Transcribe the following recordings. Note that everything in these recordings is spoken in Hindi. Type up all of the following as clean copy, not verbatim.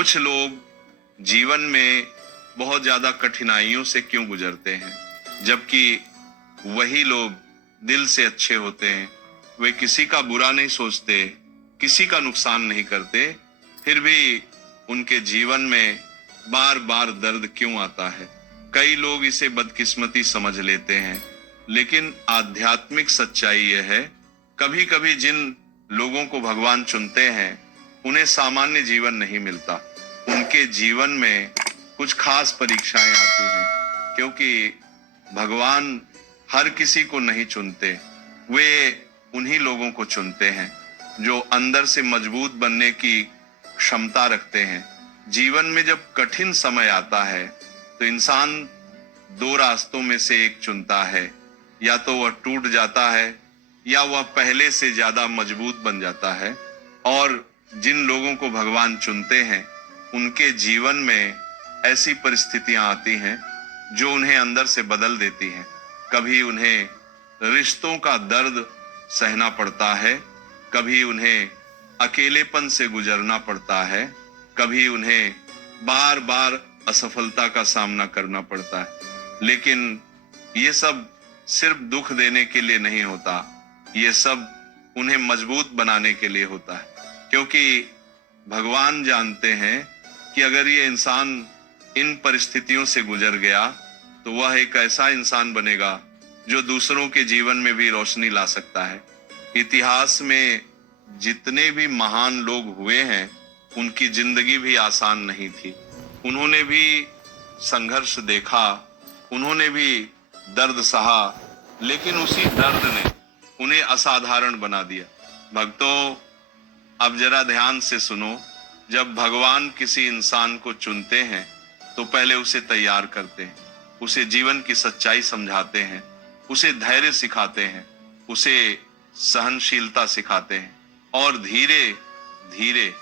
कुछ लोग जीवन में बहुत ज्यादा कठिनाइयों से क्यों गुजरते हैं, जबकि वही लोग दिल से अच्छे होते हैं। वे किसी का बुरा नहीं सोचते, किसी का नुकसान नहीं करते, फिर भी उनके जीवन में बार बार दर्द क्यों आता है। कई लोग इसे बदकिस्मती समझ लेते हैं, लेकिन आध्यात्मिक सच्चाई यह है, कभी कभी जिन लोगों को भगवान चुनते हैं उन्हें सामान्य जीवन नहीं मिलता। उनके जीवन में कुछ खास परीक्षाएं आती हैं, क्योंकि भगवान हर किसी को नहीं चुनते। वे उन्हीं लोगों को चुनते हैं जो अंदर से मजबूत बनने की क्षमता रखते हैं। जीवन में जब कठिन समय आता है तो इंसान दो रास्तों में से एक चुनता है, या तो वह टूट जाता है या वह पहले से ज्यादा मजबूत बन जाता है। और जिन लोगों को भगवान चुनते हैं उनके जीवन में ऐसी परिस्थितियां आती हैं जो उन्हें अंदर से बदल देती हैं। कभी उन्हें रिश्तों का दर्द सहना पड़ता है, कभी उन्हें अकेलेपन से गुजरना पड़ता है, कभी उन्हें बार बार असफलता का सामना करना पड़ता है। लेकिन ये सब सिर्फ दुख देने के लिए नहीं होता, ये सब उन्हें मजबूत बनाने के लिए होता है। क्योंकि भगवान जानते हैं कि अगर ये इंसान इन परिस्थितियों से गुजर गया तो वह एक ऐसा इंसान बनेगा जो दूसरों के जीवन में भी रोशनी ला सकता है। इतिहास में जितने भी महान लोग हुए हैं उनकी जिंदगी भी आसान नहीं थी। उन्होंने भी संघर्ष देखा, उन्होंने भी दर्द सहा, लेकिन उसी दर्द ने उन्हें असाधारण बना दिया। भक्तों, अब जरा ध्यान से सुनो। जब भगवान किसी इंसान को चुनते हैं तो पहले उसे तैयार करते हैं, उसे जीवन की सच्चाई समझाते हैं, उसे धैर्य सिखाते हैं, उसे सहनशीलता सिखाते हैं, और धीरे धीरे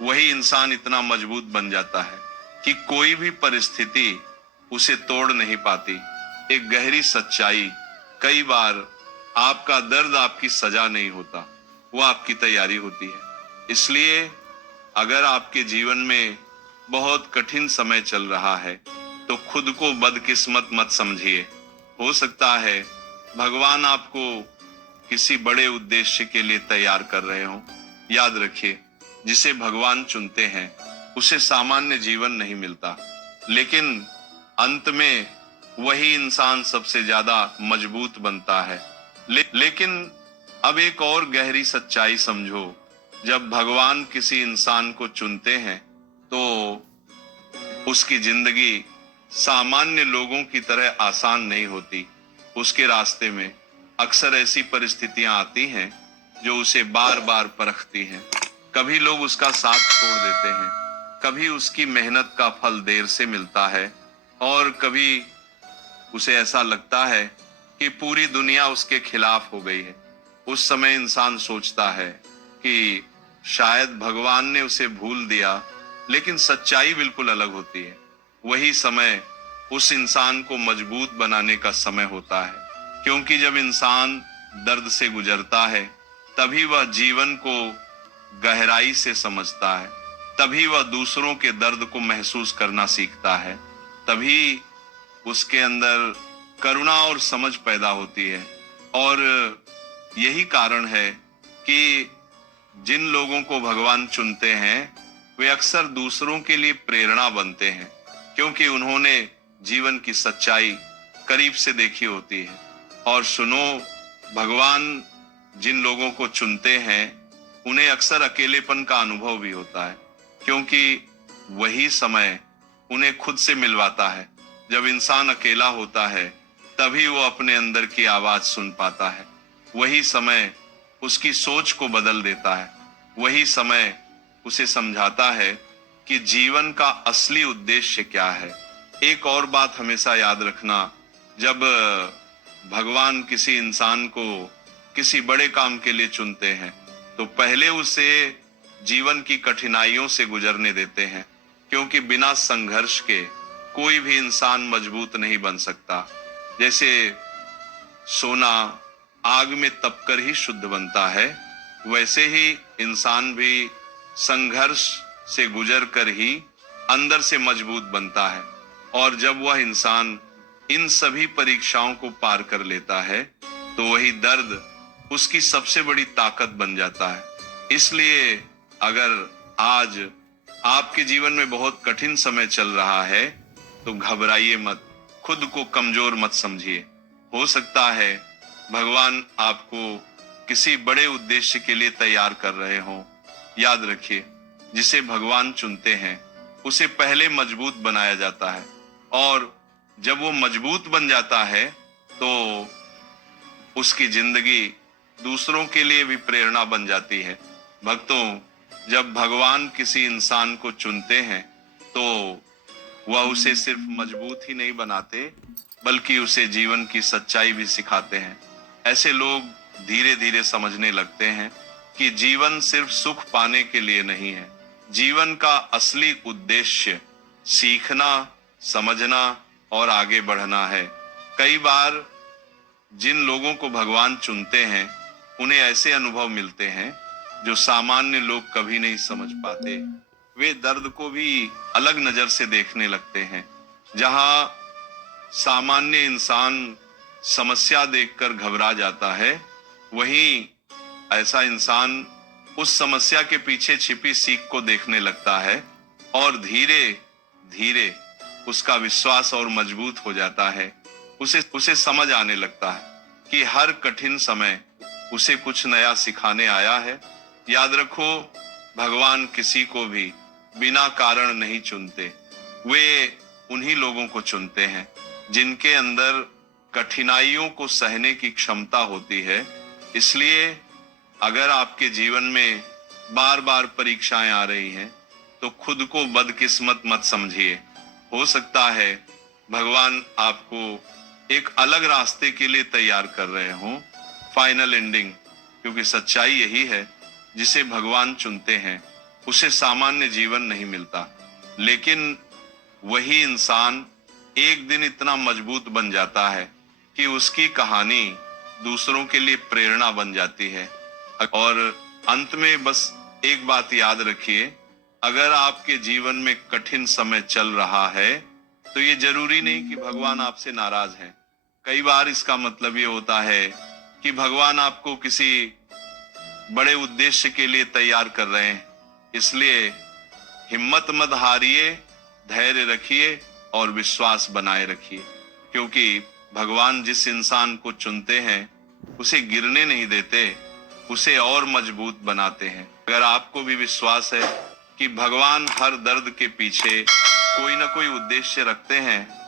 वही इंसान इतना मजबूत बन जाता है कि कोई भी परिस्थिति उसे तोड़ नहीं पाती। एक गहरी सच्चाई, कई बार आपका दर्द आपकी सजा नहीं होता, वो आपकी तैयारी होती है। इसलिए अगर आपके जीवन में बहुत कठिन समय चल रहा है तो खुद को बदकिस्मत मत समझिए। हो सकता है भगवान आपको किसी बड़े उद्देश्य के लिए तैयार कर रहे हो। याद रखिए, जिसे भगवान चुनते हैं उसे सामान्य जीवन नहीं मिलता, लेकिन अंत में वही इंसान सबसे ज्यादा मजबूत बनता है। लेकिन अब एक और गहरी सच्चाई समझो। जब भगवान किसी इंसान को चुनते हैं तो उसकी जिंदगी सामान्य लोगों की तरह आसान नहीं होती। उसके रास्ते में अक्सर ऐसी परिस्थितियां आती हैं जो उसे बार बार परखती हैं। कभी लोग उसका साथ छोड़ देते हैं, कभी उसकी मेहनत का फल देर से मिलता है, और कभी उसे ऐसा लगता है कि पूरी दुनिया उसके खिलाफ हो गई है। उस समय इंसान सोचता है कि शायद भगवान ने उसे भूल दिया, लेकिन सच्चाई बिल्कुल अलग होती है। वही समय उस इंसान को मजबूत बनाने का समय होता है, क्योंकि जब इंसान दर्द से गुजरता है तभी वह जीवन को गहराई से समझता है, तभी वह दूसरों के दर्द को महसूस करना सीखता है, तभी उसके अंदर करुणा और समझ पैदा होती है। और यही कारण है कि जिन लोगों को भगवान चुनते हैं वे अक्सर दूसरों के लिए प्रेरणा बनते हैं, क्योंकि उन्होंने जीवन की सच्चाई करीब से देखी होती है। और सुनो, भगवान जिन लोगों को चुनते हैं उन्हें अक्सर अकेलेपन का अनुभव भी होता है, क्योंकि वही समय उन्हें खुद से मिलवाता है। जब इंसान अकेला होता है तभी वो अपने अंदर की आवाज सुन पाता है। वही समय उसकी सोच को बदल देता है, वही समय उसे समझाता है कि जीवन का असली उद्देश्य क्या है। एक और बात हमेशा याद रखना, जब भगवान किसी इंसान को किसी बड़े काम के लिए चुनते हैं तो पहले उसे जीवन की कठिनाइयों से गुजरने देते हैं, क्योंकि बिना संघर्ष के कोई भी इंसान मजबूत नहीं बन सकता। जैसे सोना आग में तपकर ही शुद्ध बनता है, वैसे ही इंसान भी संघर्ष से गुजर कर ही अंदर से मजबूत बनता है। और जब वह इंसान इन सभी परीक्षाओं को पार कर लेता है तो वही दर्द उसकी सबसे बड़ी ताकत बन जाता है। इसलिए अगर आज आपके जीवन में बहुत कठिन समय चल रहा है तो घबराइए मत, खुद को कमजोर मत समझिए। हो सकता है भगवान आपको किसी बड़े उद्देश्य के लिए तैयार कर रहे हों। याद रखिए, जिसे भगवान चुनते हैं उसे पहले मजबूत बनाया जाता है, और जब वो मजबूत बन जाता है तो उसकी जिंदगी दूसरों के लिए भी प्रेरणा बन जाती है। भक्तों, जब भगवान किसी इंसान को चुनते हैं तो वह उसे सिर्फ मजबूत ही नहीं बनाते बल्कि उसे जीवन की सच्चाई भी सिखाते हैं। ऐसे लोग धीरे धीरे समझने लगते हैं कि जीवन सिर्फ सुख पाने के लिए नहीं है। जीवन का असली उद्देश्य सीखना, समझना और आगे बढ़ना है। कई बार जिन लोगों को भगवान चुनते हैं उन्हें ऐसे अनुभव मिलते हैं जो सामान्य लोग कभी नहीं समझ पाते। वे दर्द को भी अलग नजर से देखने लगते हैं। जहां सामान्य इंसान समस्या देखकर घबरा जाता है, वहीं ऐसा इंसान उस समस्या के पीछे छिपी सीख को देखने लगता है और धीरे धीरे उसका विश्वास और मजबूत हो जाता है। उसे समझ आने लगता है कि हर कठिन समय उसे कुछ नया सिखाने आया है। याद रखो, भगवान किसी को भी बिना कारण नहीं चुनते। वे उन्हीं लोगों को चुनते हैं जिनके अंदर कठिनाइयों को सहने की क्षमता होती है। इसलिए अगर आपके जीवन में बार बार परीक्षाएं आ रही हैं तो खुद को बदकिस्मत मत समझिए। हो सकता है भगवान आपको एक अलग रास्ते के लिए तैयार कर रहे हों, फाइनल एंडिंग। क्योंकि सच्चाई यही है, जिसे भगवान चुनते हैं उसे सामान्य जीवन नहीं मिलता, लेकिन वही इंसान एक दिन इतना मजबूत बन जाता है कि उसकी कहानी दूसरों के लिए प्रेरणा बन जाती है। और अंत में बस एक बात याद रखिए, अगर आपके जीवन में कठिन समय चल रहा है तो ये जरूरी नहीं कि भगवान आपसे नाराज हैं। कई बार इसका मतलब ये होता है कि भगवान आपको किसी बड़े उद्देश्य के लिए तैयार कर रहे हैं। इसलिए हिम्मत मत हारिए, धैर्य रखिए और विश्वास बनाए रखिए, क्योंकि भगवान जिस इंसान को चुनते हैं उसे गिरने नहीं देते, उसे और मजबूत बनाते हैं। अगर आपको भी विश्वास है कि भगवान हर दर्द के पीछे कोई ना कोई उद्देश्य रखते हैं